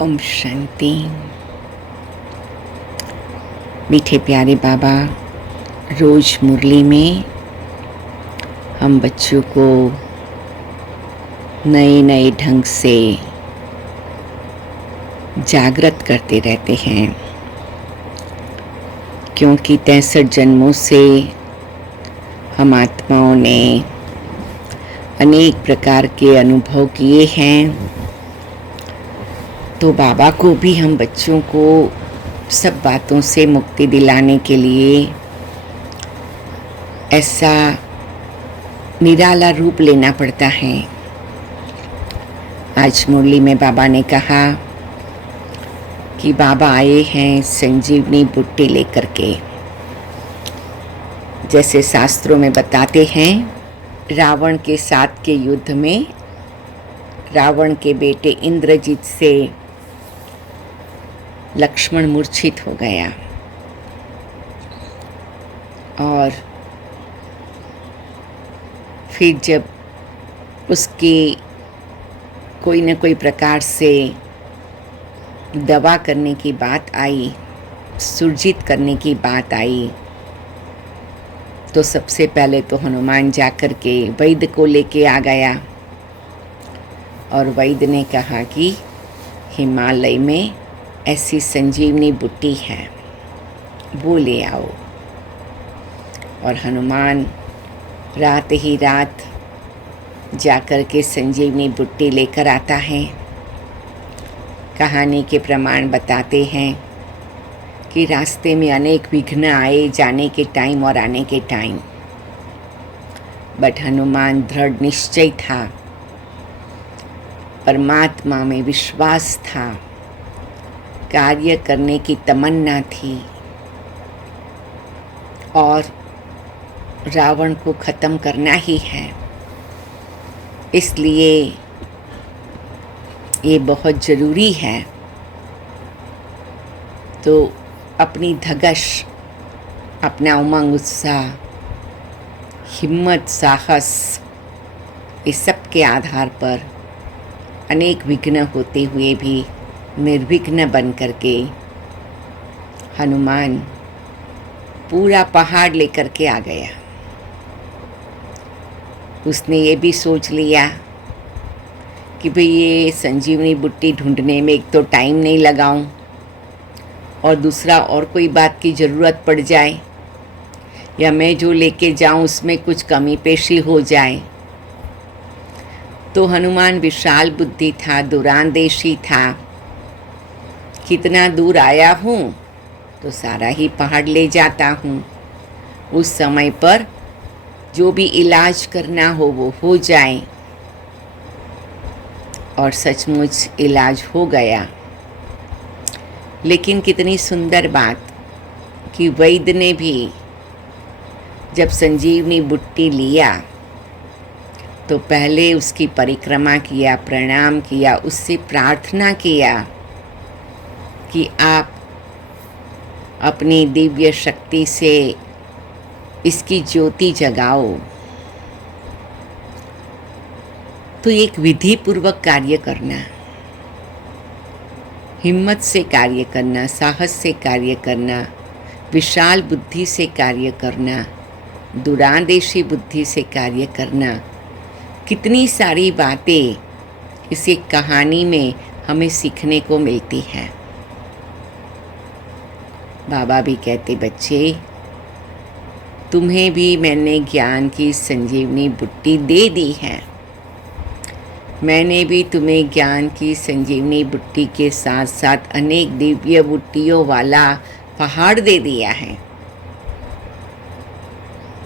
ओम शांति। मीठे प्यारे बाबा, रोज मुरली में हम बच्चों को नए नए ढंग से जागृत करते रहते हैं, क्योंकि 63 जन्मों से हम आत्माओं ने अनेक प्रकार के अनुभव किए हैं। तो बाबा को भी हम बच्चों को सब बातों से मुक्ति दिलाने के लिए ऐसा निराला रूप लेना पड़ता है। आज मुरली में बाबा ने कहा कि बाबा आए हैं संजीवनी बुट्टी लेकर के। जैसे शास्त्रों में बताते हैं, रावण के साथ के युद्ध में रावण के बेटे इंद्रजीत से लक्ष्मण मूर्छित हो गया और फिर जब उसकी कोई न कोई प्रकार से दवा करने की बात आई, सुरजित करने की बात आई, तो सबसे पहले तो हनुमान जाकर के वैद्य को लेके आ गया और वैद्य ने कहा कि हिमालय में ऐसी संजीवनी बुट्टी है, वो ले आओ। और हनुमान रात ही रात जाकर के संजीवनी बुट्टी लेकर आता है। कहानी के प्रमाण बताते हैं कि रास्ते में अनेक विघ्न आए, जाने के टाइम और आने के टाइम, बट हनुमान दृढ़ निश्चय था, परमात्मा में विश्वास था, कार्य करने की तमन्ना थी और रावण को ख़त्म करना ही है। इसलिए ये बहुत ज़रूरी है। तो अपनी धगश, अपना उमंग, उत्साह, हिम्मत, साहस, इस सब के आधार पर अनेक विघ्न होते हुए भी निर्विघ्न बन करके हनुमान पूरा पहाड़ लेकर के आ गया। उसने ये भी सोच लिया कि भाई ये संजीवनी बुट्टी ढूंढने में एक तो टाइम नहीं लगाऊं और दूसरा और कोई बात की ज़रूरत पड़ जाए या मैं जो लेके जाऊं उसमें कुछ कमी पेशी हो जाए। तो हनुमान विशाल बुद्धि था, दूरांदेशी था। कितना दूर आया हूँ तो सारा ही पहाड़ ले जाता हूँ, उस समय पर जो भी इलाज करना हो वो हो जाए। और सचमुच इलाज हो गया। लेकिन कितनी सुंदर बात कि वैद्य ने भी जब संजीवनी बुट्टी लिया तो पहले उसकी परिक्रमा किया, प्रणाम किया, उससे प्रार्थना किया कि आप अपनी दिव्य शक्ति से इसकी ज्योति जगाओ। तो एक विधि पूर्वक कार्य करना, हिम्मत से कार्य करना, साहस से कार्य करना, विशाल बुद्धि से कार्य करना, दूरांदेशी बुद्धि से कार्य करना, कितनी सारी बातें इस एक कहानी में हमें सीखने को मिलती है। बाबा भी कहते, बच्चे तुम्हें भी मैंने ज्ञान की संजीवनी बुट्टी दे दी है। मैंने भी तुम्हें ज्ञान की संजीवनी बुट्टी के साथ साथ अनेक दिव्य बुट्टियों वाला पहाड़ दे दिया है।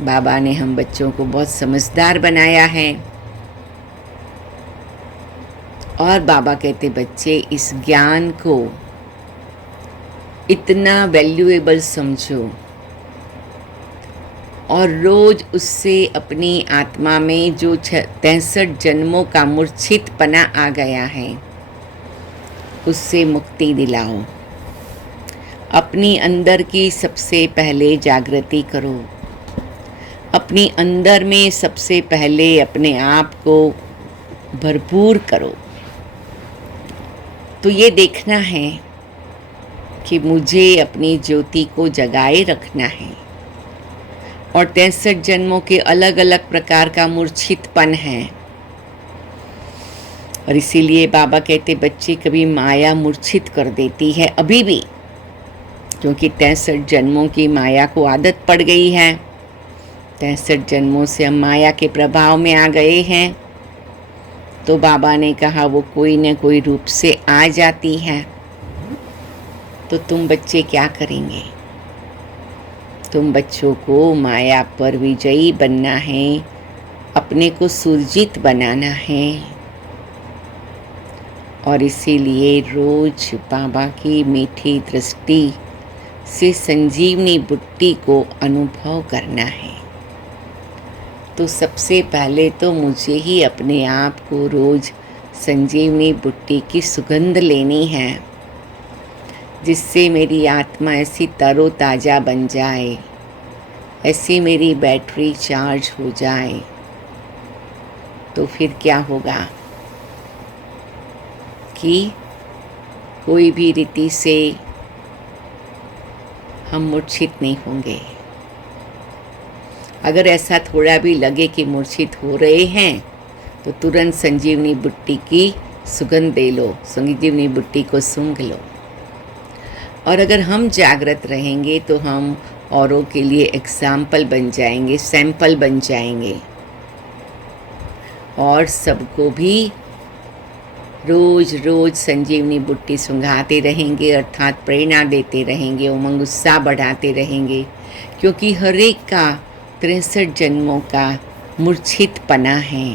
बाबा ने हम बच्चों को बहुत समझदार बनाया है। और बाबा कहते, बच्चे इस ज्ञान को इतना वैल्यूएबल समझो और रोज उससे अपनी आत्मा में जो 63 जन्मों का मूर्छितपना आ गया है उससे मुक्ति दिलाओ। अपनी अंदर की सबसे पहले जागृति करो। अपनी अंदर में सबसे पहले अपने आप को भरपूर करो। तो ये देखना है कि मुझे अपनी ज्योति को जगाए रखना है। और 63 जन्मों के अलग अलग प्रकार का मूर्छितपन है, और इसीलिए बाबा कहते बच्चे कभी माया मूर्छित कर देती है अभी भी, क्योंकि 63 जन्मों की माया को आदत पड़ गई है। 63 जन्मों से हम माया के प्रभाव में आ गए हैं। तो बाबा ने कहा वो कोई न कोई रूप से आ जाती है। तो तुम बच्चे क्या करेंगे? तुम बच्चों को माया पर विजयी बनना है, अपने को सुरजित बनाना है। और इसीलिए रोज बाबा की मीठी दृष्टि से संजीवनी बुट्टी को अनुभव करना है। तो सबसे पहले तो मुझे ही अपने आप को रोज संजीवनी बुट्टी की सुगंध लेनी है, जिससे मेरी आत्मा ऐसी तरोताज़ा बन जाए, ऐसी मेरी बैटरी चार्ज हो जाए। तो फिर क्या होगा कि कोई भी रीति से हम मूर्छित नहीं होंगे। अगर ऐसा थोड़ा भी लगे कि मूर्छित हो रहे हैं तो तुरंत संजीवनी बुट्टी की सुगंध दे लो, संजीवनी बुट्टी को सूंघ लो। और अगर हम जागृत रहेंगे तो हम औरों के लिए एग्जाम्पल बन जाएंगे, सैंपल बन जाएंगे, और सबको भी रोज रोज संजीवनी बुट्टी सुंघाते रहेंगे, अर्थात प्रेरणा देते रहेंगे, उमंग उत्साह बढ़ाते रहेंगे। क्योंकि हर एक का 63 जन्मों का मूर्छितपना है।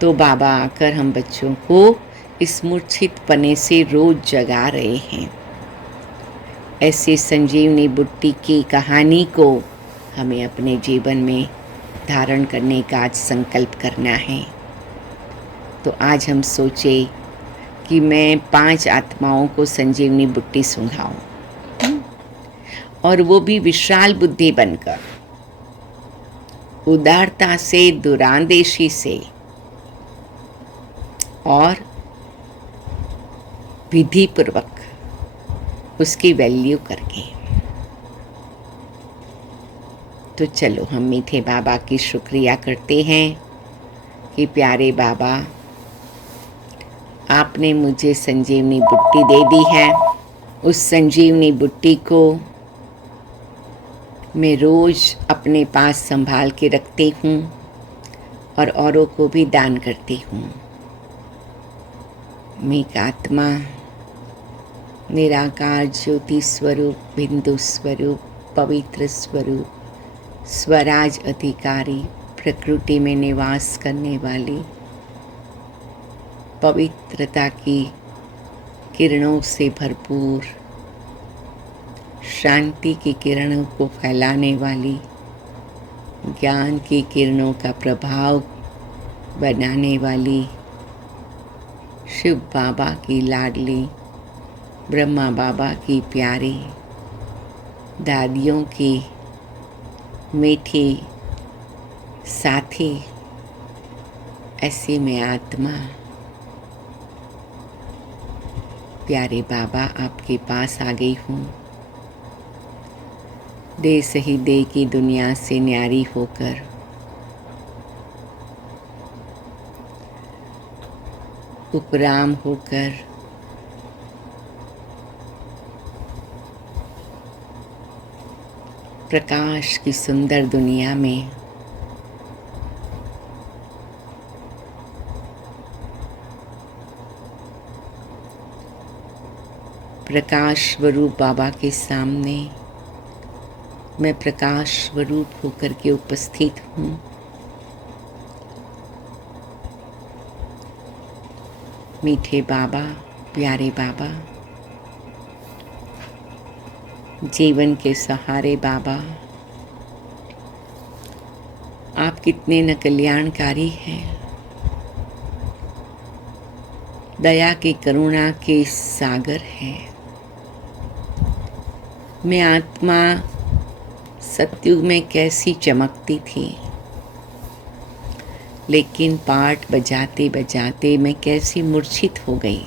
तो बाबा आकर हम बच्चों को इस मूर्छितपने से रोज जगा रहे हैं। ऐसी संजीवनी बुट्टी की कहानी को हमें अपने जीवन में धारण करने का आज संकल्प करना है। तो आज हम सोचे कि मैं 5 आत्माओं को संजीवनी बुट्टी सुंघाऊं, और वो भी विशाल बुद्धि बनकर, उदारता से, दुरांदेशी से और विधि पूर्वक उसकी वैल्यू करके। तो चलो हम मीठे बाबा की शुक्रिया करते हैं कि प्यारे बाबा, आपने मुझे संजीवनी बुट्टी दे दी है। उस संजीवनी बुट्टी को मैं रोज़ अपने पास संभाल के रखती हूँ और औरों को भी दान करती हूँ। मैं एक आत्मा, निराकार ज्योति स्वरूप, बिंदु स्वरूप, पवित्र स्वरूप, स्वराज अधिकारी, प्रकृति में निवास करने वाली, पवित्रता की किरणों से भरपूर, शांति की किरणों को फैलाने वाली, ज्ञान की किरणों का प्रभाव बनाने वाली, शिव बाबा की लाडली, ब्रह्मा बाबा की प्यारी, दादियों की मीठी साथी, ऐसी मैं आत्मा प्यारे बाबा आपके पास आ गई हूँ। दे सही दे की दुनिया से न्यारी होकर, उपराम होकर, प्रकाश की सुंदर दुनिया में प्रकाश स्वरूप बाबा के सामने मैं प्रकाश स्वरूप होकर के उपस्थित हूँ। मीठे बाबा, प्यारे बाबा, जीवन के सहारे बाबा, आप कितने न कल्याणकारी हैं। दया की करुणा के सागर हैं। मैं आत्मा सतयुग में कैसी चमकती थी, लेकिन पाठ बजाते बजाते मैं कैसी मूर्छित हो गई।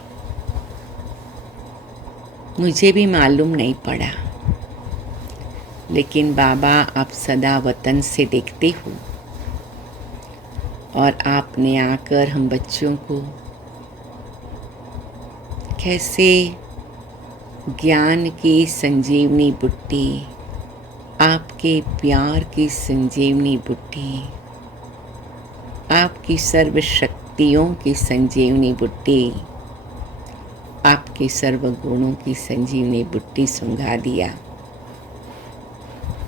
मुझे भी मालूम नहीं पड़ा, लेकिन बाबा आप सदा वतन से देखते हो और आपने आकर हम बच्चों को कैसे ज्ञान की संजीवनी बुट्टी, आपके प्यार की संजीवनी बुट्टी, आपकी सर्व शक्तियों की संजीवनी बुट्टी, आपके सर्व गुणों की संजीवनी बुट्टी सुंघा दिया।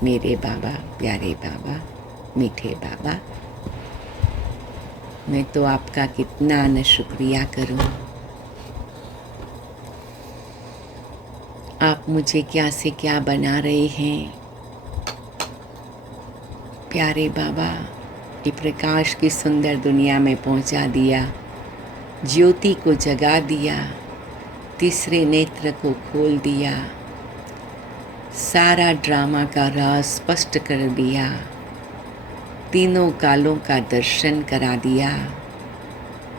मेरे बाबा, प्यारे बाबा, मीठे बाबा, मैं तो आपका कितना न शुक्रिया करूं। आप मुझे क्या से क्या बना रहे हैं प्यारे बाबा। ये प्रकाश की सुंदर दुनिया में पहुंचा दिया, ज्योति को जगा दिया, तीसरे नेत्र को खोल दिया, सारा ड्रामा का राज स्पष्ट कर दिया, तीनों कालों का दर्शन करा दिया,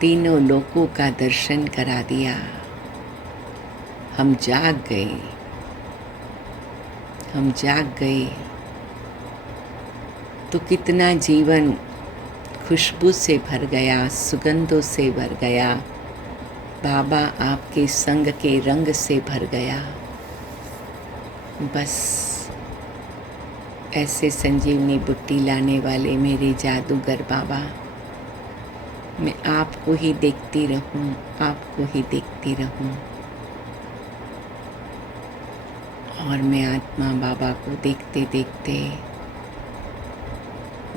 तीनों लोकों का दर्शन करा दिया। हम जाग गए, हम जाग गए तो कितना जीवन खुशबू से भर गया, सुगंधों से भर गया, बाबा आपके संग के रंग से भर गया। बस ऐसे संजीवनी बुट्टी लाने वाले मेरे जादूगर बाबा, मैं आपको ही देखती रहूं, आपको ही देखती रहूं। और मैं आत्मा बाबा को देखते देखते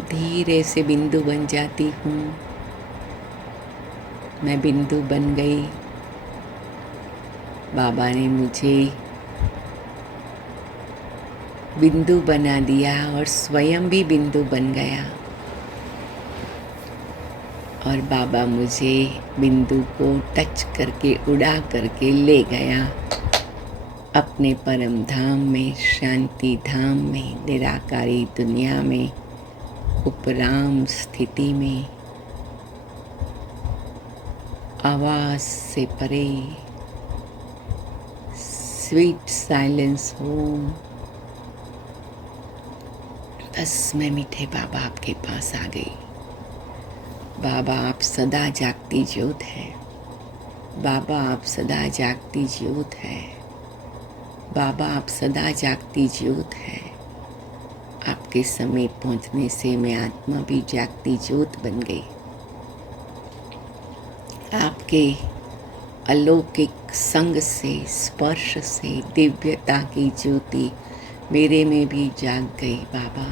धीरे से बिंदु बन जाती हूँ। मैं बिंदु बन गई। बाबा ने मुझे बिंदु बना दिया और स्वयं भी बिंदु बन गया। और बाबा मुझे बिंदु को टच करके, उड़ा करके ले गया अपने परम धाम में, शांति धाम में, निराकारी दुनिया में, उपराम स्थिति में, आवाज से परे, स्वीट साइलेंस होम। बस मैं मीठे बाबा आपके पास आ गई। बाबा आप सदा जागती ज्योत है, बाबा आप सदा जागती ज्योत है, बाबा आप सदा जागती ज्योत है। आपके समीप पहुंचने से मैं आत्मा भी जागती ज्योत बन गई। आपके अलौकिक संग से, स्पर्श से दिव्यता की ज्योति मेरे में भी जाग गई। बाबा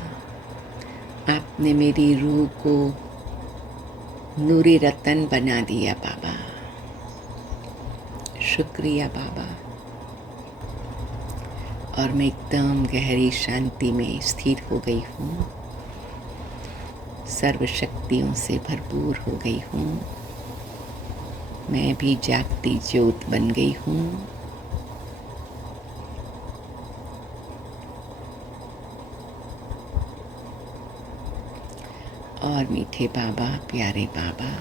आपने मेरी रूह को नूरी रतन बना दिया। बाबा शुक्रिया बाबा। और मैं एकदम गहरी शांति में स्थिर हो गई हूँ, सर्व शक्तियों से भरपूर हो गई हूँ। मैं भी जागती ज्योत बन गई हूँ। और मीठे बाबा, प्यारे बाबा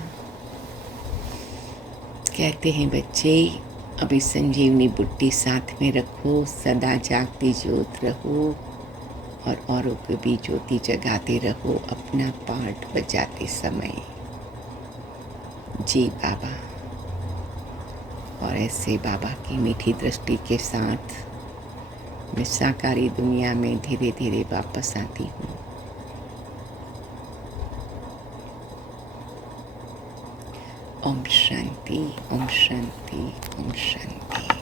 कहते हैं, बच्चे अभी संजीवनी बुट्टी साथ में रखो, सदा जागती ज्योत रहो और औरों को भी ज्योति जगाते रहो अपना पार्ट बजाते समय। जी बाबा। और ऐसे बाबा की मीठी दृष्टि के साथ मैं साकारी दुनिया में धीरे धीरे वापस आती हूँ। ओम शांति, ओम शांति, ओम शांति।